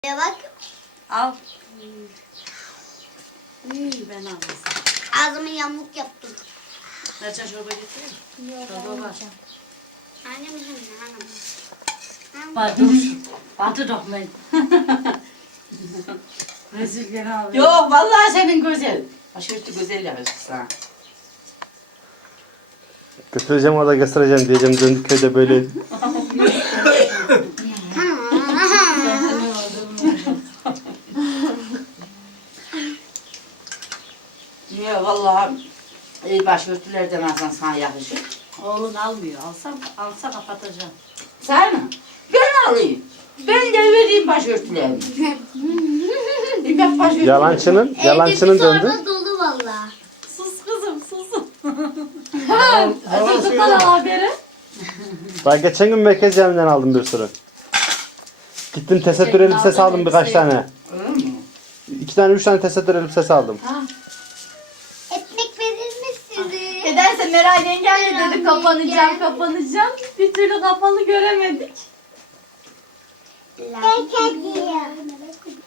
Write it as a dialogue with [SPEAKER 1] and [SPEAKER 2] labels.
[SPEAKER 1] Ya bak.
[SPEAKER 2] Al. Ben almasın.
[SPEAKER 1] Ağzımı yamuk yaptım.
[SPEAKER 2] Mercan çorba getireyim.
[SPEAKER 3] Yok,
[SPEAKER 2] Çorba var.
[SPEAKER 1] Annem annem.
[SPEAKER 2] Bak dur. Batı dokmayın. Rezil gene alıyor.
[SPEAKER 4] Yok vallahi senin güzel. Aşırı güzel yakışık sana.
[SPEAKER 5] Götüreceğim orada göstereceğim diyeceğim döndük köyde böyle.
[SPEAKER 4] Niye vallahi başörtülerden alsan sana yakışır.
[SPEAKER 2] Oğlun almıyor. Alsa kapatacağım.
[SPEAKER 4] Sen mi? Ben alayım. Ben de vereyim başörtülerimi. İpek başörtüleri.
[SPEAKER 5] Yalancının döndü.
[SPEAKER 1] Evde bir torba dolu valla.
[SPEAKER 2] Sus kızım sus. Dur bana haberi.
[SPEAKER 5] Ben geçen gün merkez caminden aldım bir sürü. Gittim tesettür
[SPEAKER 2] Çekin
[SPEAKER 5] elbisesi
[SPEAKER 2] aldım
[SPEAKER 5] aldım birkaç
[SPEAKER 2] elbiseyi.
[SPEAKER 5] tane.
[SPEAKER 4] Öyle mi?
[SPEAKER 5] 2 tane 3 tane tesettür elbisesi aldım.
[SPEAKER 1] Ekmek verir misiniz?
[SPEAKER 3] Nedense Meral yengem de dedi
[SPEAKER 1] Meral
[SPEAKER 3] kapanacağım
[SPEAKER 1] yengem.
[SPEAKER 3] kapanacağım. Bir türlü kapalı göremedik.
[SPEAKER 1] Kek yiyor.